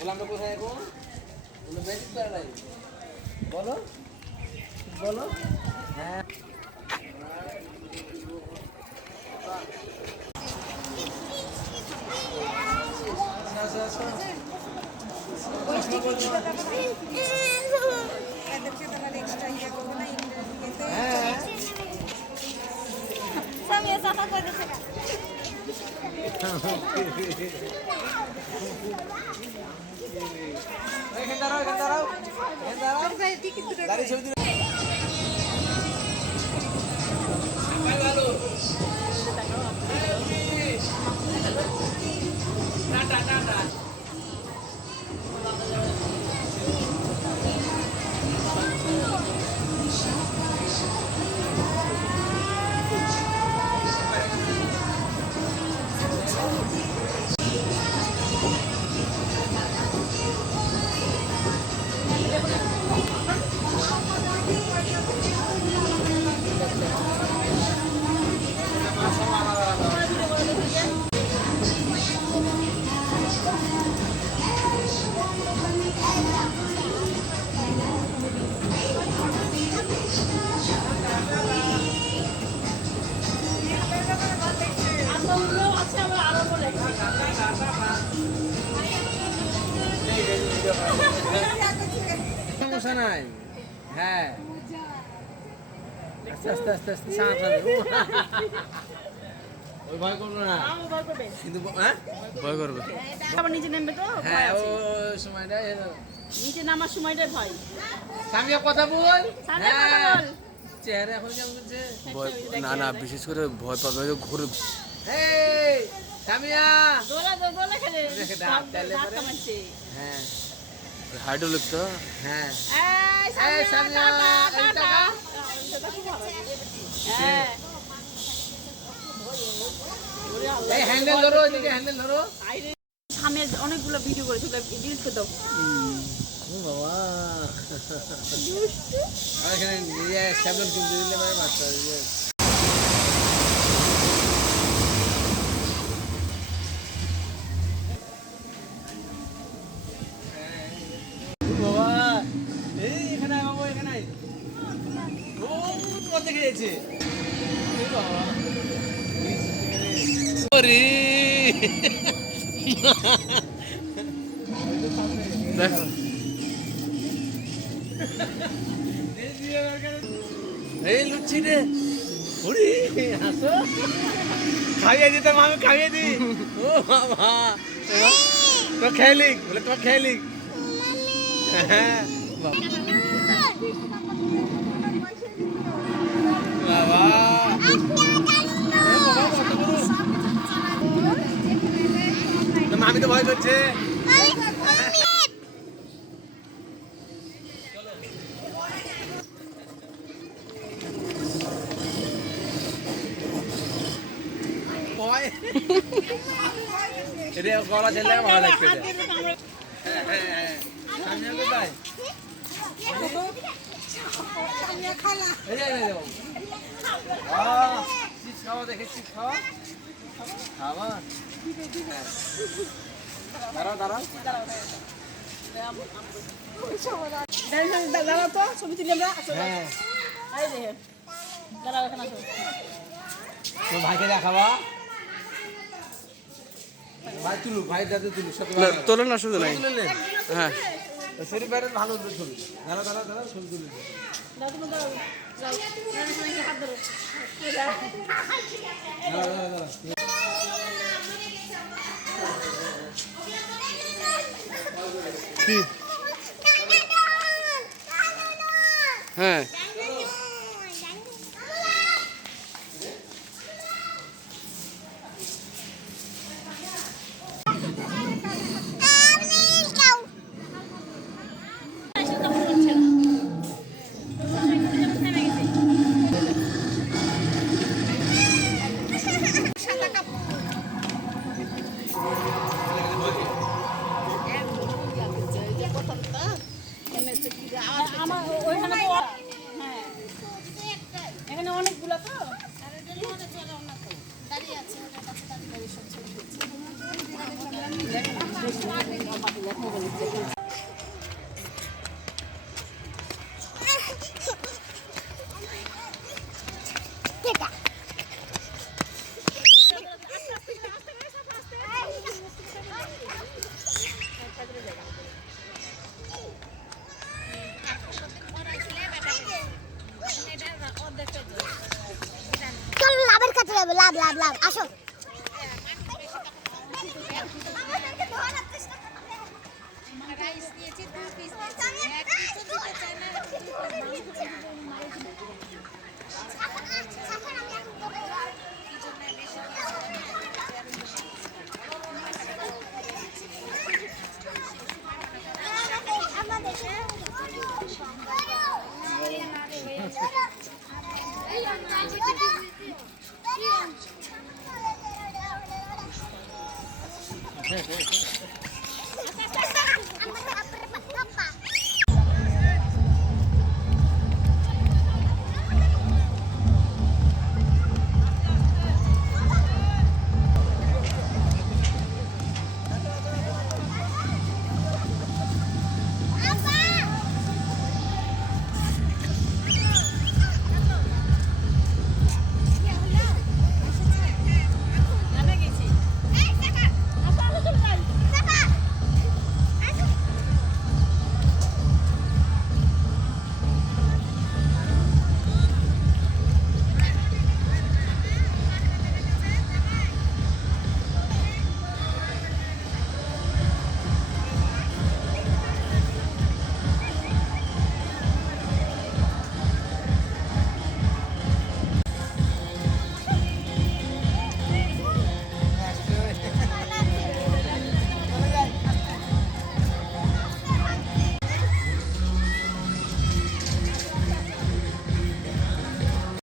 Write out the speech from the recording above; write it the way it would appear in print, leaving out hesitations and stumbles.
আমরা কোথায় এখন? বলো বেশি তাড়াতাড়ি বলো বলো। হ্যাঁ সমস্যা নাই। হ্যাঁ আস্তে আস্তে আস্তে আস্তে ওই ভয় করবো না কিন্তু ভয় করবে আবার নিচে নামবে তো হ্যাঁ ও সময়টা নিচে নামার সময়টাই ভয়। সামিয়া কথা বল। সামিয়া কথা বল। চেহারা এখন কেমন করছে? না না বিশেষ করে ভয় পাবে ঘুরে। এই সামিয়া দোলা দোলা খেলে দাঁত চালে দাঁত পরে। কামাচ্ছে। হ্যাঁ হাইড্রোলিক তো হ্যাঁ এই সামিয়া এই টাকা। হ্যাঁ এই হ্যান্ডেল ধরো এদিকে হ্যান্ডেল ধরো। সামনে অনেকগুলো ভিডিও করেছে ডিলিট করে দাও। ও বাবা আর এখানে নিয়ে স্যাবলন কিনতে দিলে মানে বাচ্চা বাবা এই এখানে আয় বাবা এখানে আয়। ও কত খেয়েছে বাবা ওরে দেখো এই লুচি রে ওরে হাসো খাইয়ে দিতাম আমি খাইয়ে দি। ও বাবা তো খেলিক বলে তো খেলিক। হ্যাঁ বাবা মামি তো ভয় করছে। এটা গলা ছেলে ভালো লাগছে। সামনে কোথায়? চিপস খাওয়া দেখে চিপস খাওয়া খাওয়া দাঁড়াও দাঁড়াও দাঁড়াও তো ছবি তুলি আমরা। হ্যাঁ এই দেখে দাঁড়াও এখানে আসো। তো ভাইকে দেখাবা ভাই তুলু ভাই দাদু তুলু তোলেন না শুধু নাই। হ্যাঁ শরীর বাইরে ভালো ছবি দাঁড়া দাঁড়া দাঁড়া ছবি তুলে দাও তুমি দাও যাও হাত ধরো। দাঁড়া দাঁড়া কি হ্যাঁ আমার ওইখানে তো হ্যাঁ লাভ লাভ লাভ আসো রাইস দিয়েছি 2 পিস দিয়েছি এক কিছু দিতে চায় না 2 পিস